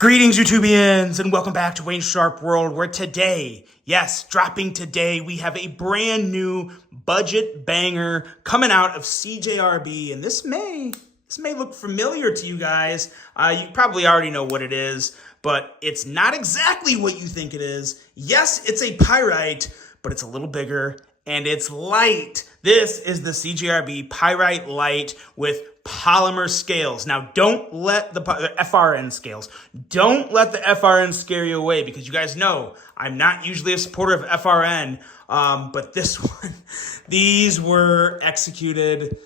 Greetings, YouTubians, and welcome back to Wayne Sharp World, where today, yes, dropping today, we have a brand new budget banger coming out of CJRB, and this may look familiar to you guys. You probably already know what it is, but it's not exactly what you think it is. Yes, it's a Pyrite, but it's a little bigger, and it's light. This is the CJRB Pyrite Light with polymer scales. Now, don't let the FRN scales, don't let the FRN scare you away, because you guys know I'm not usually a supporter of FRN, but this one, these were executed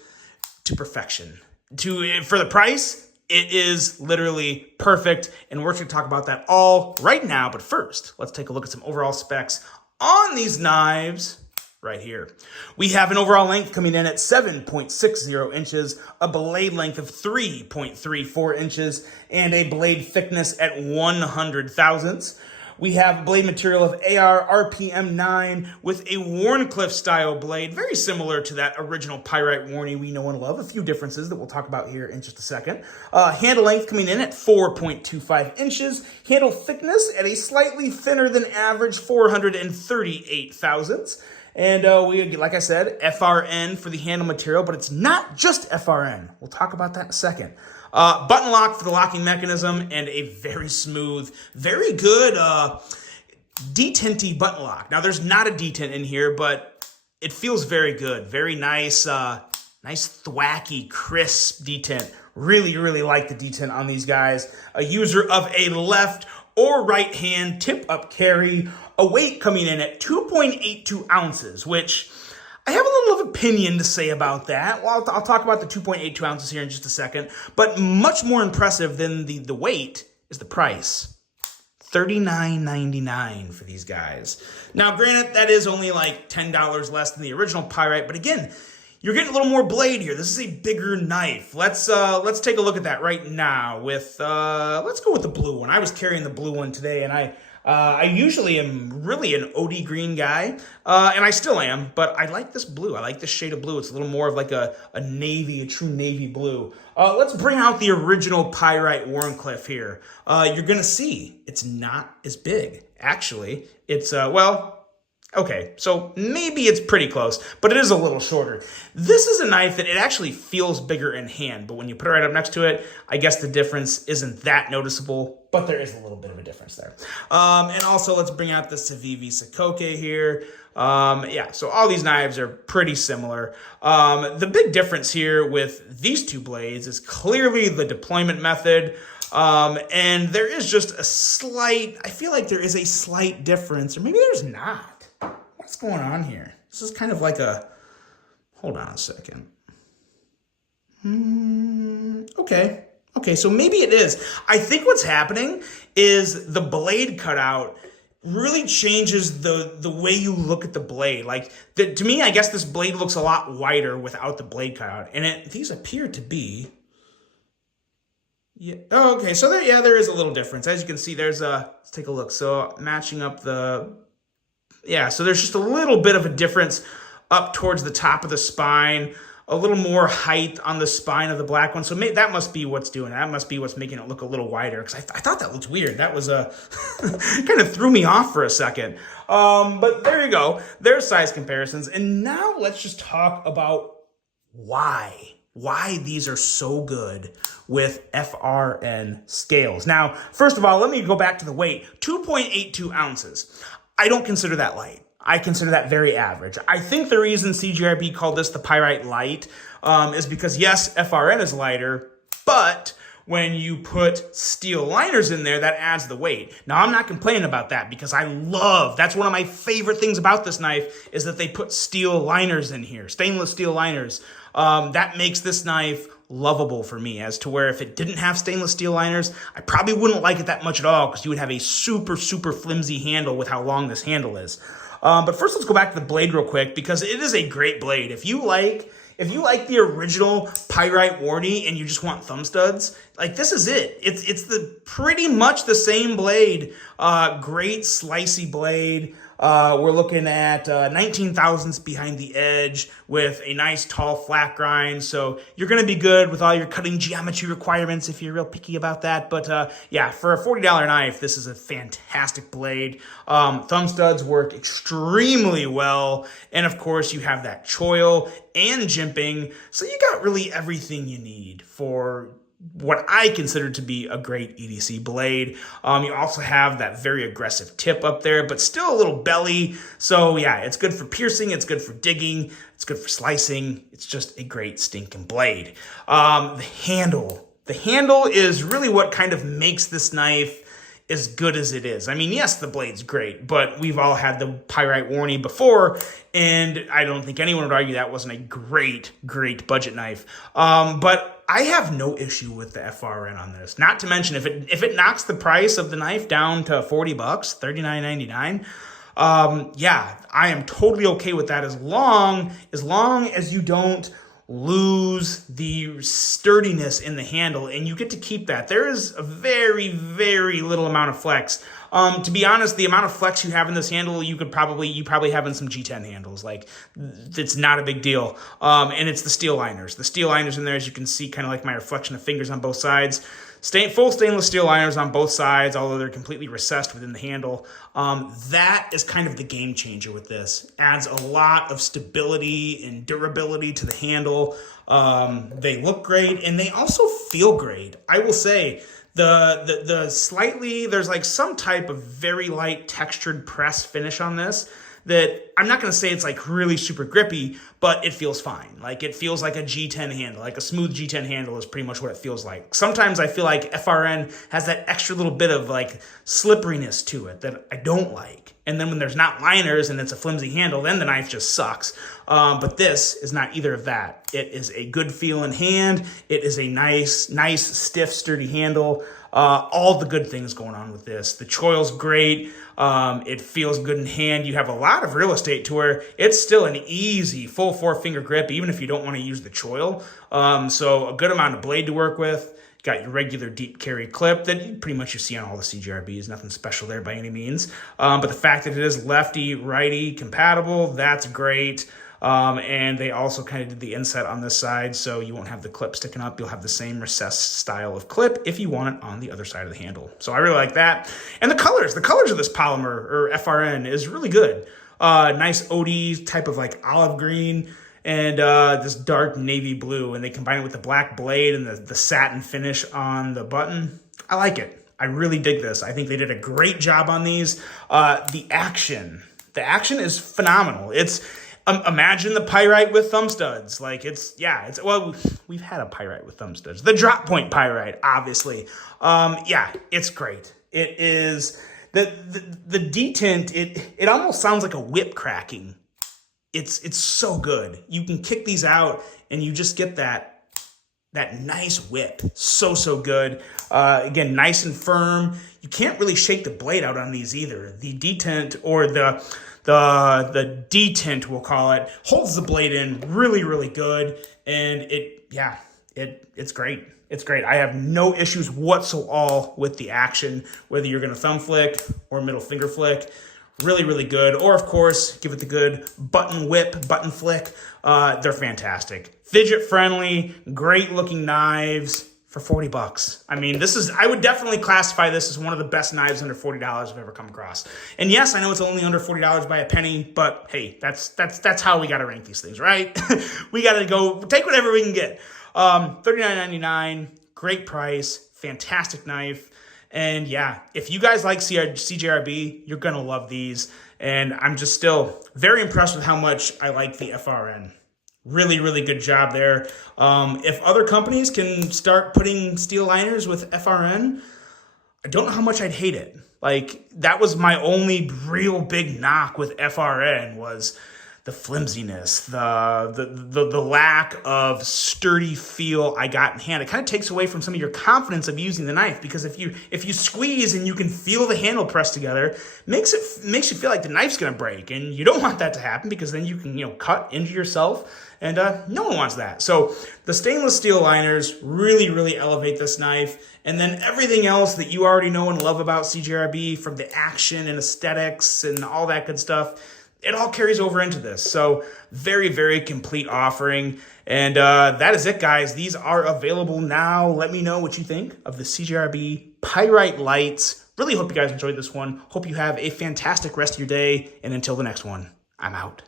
to perfection. For the price, it is literally perfect, and we're going to talk about that all right now. But first, let's take a look at some overall specs on these knives. Right here. We have an overall length coming in at 7.60 inches, a blade length of 3.34 inches, and a blade thickness at 100 thousandths. We have a blade material of AR RPM 9 with a Wharncliffe style blade, very similar to that original Pyrite Warning we know and love. A few differences that we'll talk about here in just a second. Handle length coming in at 4.25 inches. Handle thickness at a slightly thinner than average 438 thousandths. And we, like I said, FRN for the handle material, but it's not just FRN. We'll talk about that in a second. Button lock for the locking mechanism, and a very smooth, very good detenty button lock. Now, there's not a detent in here, but it feels very good. Very nice, nice thwacky, crisp detent. Really, really like the detent on these guys. A user of a left or right hand tip up carry. A weight coming in at 2.82 ounces, which I have a little of opinion to say about that. Well, I'll talk about the 2.82 ounces here in just a second. But much more impressive than the weight is the price. $39.99 for these guys. Now, granted, that is only like $10 less than the original Pyrite, but again, you're getting a little more blade here. This is a bigger knife. Let's take a look at that right now. Let's go with the blue one. I was carrying the blue one today, and I usually am really an OD green guy, and I still am, but I like this blue. I like this shade of blue. It's a little more of like a true navy blue. Let's bring out the original Pyrite Wharncliffe here. You're going to see it's not as big. Actually, it's, okay, so maybe it's pretty close, but it is a little shorter. This is a knife that it actually feels bigger in hand, but when you put it right up next to it, I guess the difference isn't that noticeable, but there is a little bit of a difference there. And also, let's bring out the Civivi Sokoke here. So all these knives are pretty similar. The big difference here with these two blades is clearly the deployment method. And there is just I feel like there is a slight difference, or maybe there's not. What's going on here? This is kind of like hold on a second. Okay, so maybe it is. I think what's happening is the blade cutout really changes the way you look at the blade. Like, to me, I guess this blade looks a lot wider without the blade cutout. And these appear to be... Yeah. Oh, okay, so there is a little difference. As you can see, let's take a look. So matching up so there's just a little bit of a difference up towards the top of the spine, a little more height on the spine of the black one. So that must be what's doing it. That must be what's making it look a little wider, because I thought that looked weird. That was kind of threw me off for a second. But there you go. There's size comparisons. And now let's just talk about why these are so good with FRN scales. Now, first of all, let me go back to the weight. 2.82 ounces. I don't consider that light. I consider that very average. I think the reason CJRB called this the Pyrite Light is because, yes, FRN is lighter, but when you put steel liners in there, that adds the weight. Now, I'm not complaining about that, because that's one of my favorite things about this knife, is that they put steel liners in here, stainless steel liners. That makes this knife lovable for me, as to where if it didn't have stainless steel liners, I probably wouldn't like it that much at all, because you would have a super, super flimsy handle with how long this handle is. But first, let's go back to the blade real quick, because it is a great blade. If you like the original Pyrite Warning and you just want thumb studs, like, this is it. It's pretty much the same blade. Great slicey blade. We're looking at 19 thousandths behind the edge with a nice tall flat grind. So you're going to be good with all your cutting geometry requirements if you're real picky about that. But yeah, for a $40 knife, this is a fantastic blade. Thumb studs work extremely well. And of course, you have that choil and jimping. So you got really everything you need for what I consider to be a great EDC blade. You also have that very aggressive tip up there, but still a little belly. So yeah, it's good for piercing. It's good for digging. It's good for slicing. It's just a great stinking blade. The handle is really what kind of makes this knife as good as it is. I mean, yes, the blade's great, but we've all had the Pyrite warning before, and I don't think anyone would argue that wasn't a great budget knife. But I have no issue with the FRN on this. Not to mention, if it knocks the price of the knife down to $40, $39.99, yeah, I am totally okay with that as long as you don't lose the sturdiness in the handle, and you get to keep that. There is a very, very little amount of flex. To be honest, the amount of flex you have in this handle, you probably have in some G10 handles. Like, it's not a big deal. And it's the steel liners. The steel liners in there, as you can see, kind of like my reflection of fingers on both sides. Full stainless steel liners on both sides, although they're completely recessed within the handle. That is kind of the game changer with this. Adds a lot of stability and durability to the handle. They look great, and they also feel great. I will say, there's like some type of very light textured pressed finish on this that I'm not going to say it's like really super grippy, but it feels fine. Like, it feels like a G10 handle, like a smooth G10 handle is pretty much what it feels like. Sometimes I feel like FRN has that extra little bit of like slipperiness to it that I don't like. And then when there's not liners and it's a flimsy handle, then the knife just sucks. But this is not either of that. It is a good feeling hand. It is a nice, stiff, sturdy handle. All the good things going on with this. The choil's great. It feels good in hand. You have a lot of real estate to where it's still an easy full 4-finger grip, even if you don't want to use the choil. So a good amount of blade to work with. Got your regular deep carry clip that pretty much you see on all the CJRBs. Nothing special there by any means. But the fact that it is lefty-righty compatible, that's great. And they also kind of did the inset on this side, so you won't have the clip sticking up. You'll have the same recessed style of clip if you want it on the other side of the handle. So I really like that. And the colors of this polymer, or FRN, is really good. Nice OD type of like olive green and this dark navy blue, and they combine it with the black blade and the satin finish on the button. I like it. I really dig this. I think they did a great job on these. The action is phenomenal. It's imagine the Pyrite with thumb studs. Like, well, we've had a Pyrite with thumb studs. The drop point Pyrite, obviously. Yeah, it's great. It is the detent. It almost sounds like a whip cracking. It's so good. You can kick these out and you just get that nice whip. So good. Again, nice and firm. You can't really shake the blade out on these either. The detent, or the detent, we'll call it, holds the blade in really good, and it's great. It's great. I have no issues whatsoever with the action, whether you're going to thumb flick or middle finger flick. Really good. Or, of course, give it the good button whip, button flick. They're fantastic. Fidget friendly, great looking knives for $40. I mean, I would definitely classify this as one of the best knives under $40 I've ever come across. And yes, I know it's only under $40 by a penny, but hey, that's how we got to rank these things, right? We got to go take whatever we can get. $39.99, great price, fantastic knife. And yeah, if you guys like CJRB, you're going to love these. And I'm just still very impressed with how much I like the FRN. Really good job there. If other companies can start putting steel liners with FRN, I don't know how much I'd hate it. Like, that was my only real big knock with FRN, was the flimsiness, the lack of sturdy feel I got in hand. It kind of takes away from some of your confidence of using the knife, because if you squeeze and you can feel the handle press together, makes you feel like the knife's gonna break, and you don't want that to happen, because then you can cut into yourself, and no one wants that. So the stainless steel liners really elevate this knife, and then everything else that you already know and love about CJRB, from the action and aesthetics and all that good stuff, it all carries over into this. So very complete offering. And that is it, guys. These are available now. Let me know what you think of the CJRB Pyrite lights. Really hope you guys enjoyed this one. Hope you have a fantastic rest of your day. And until the next one, I'm out.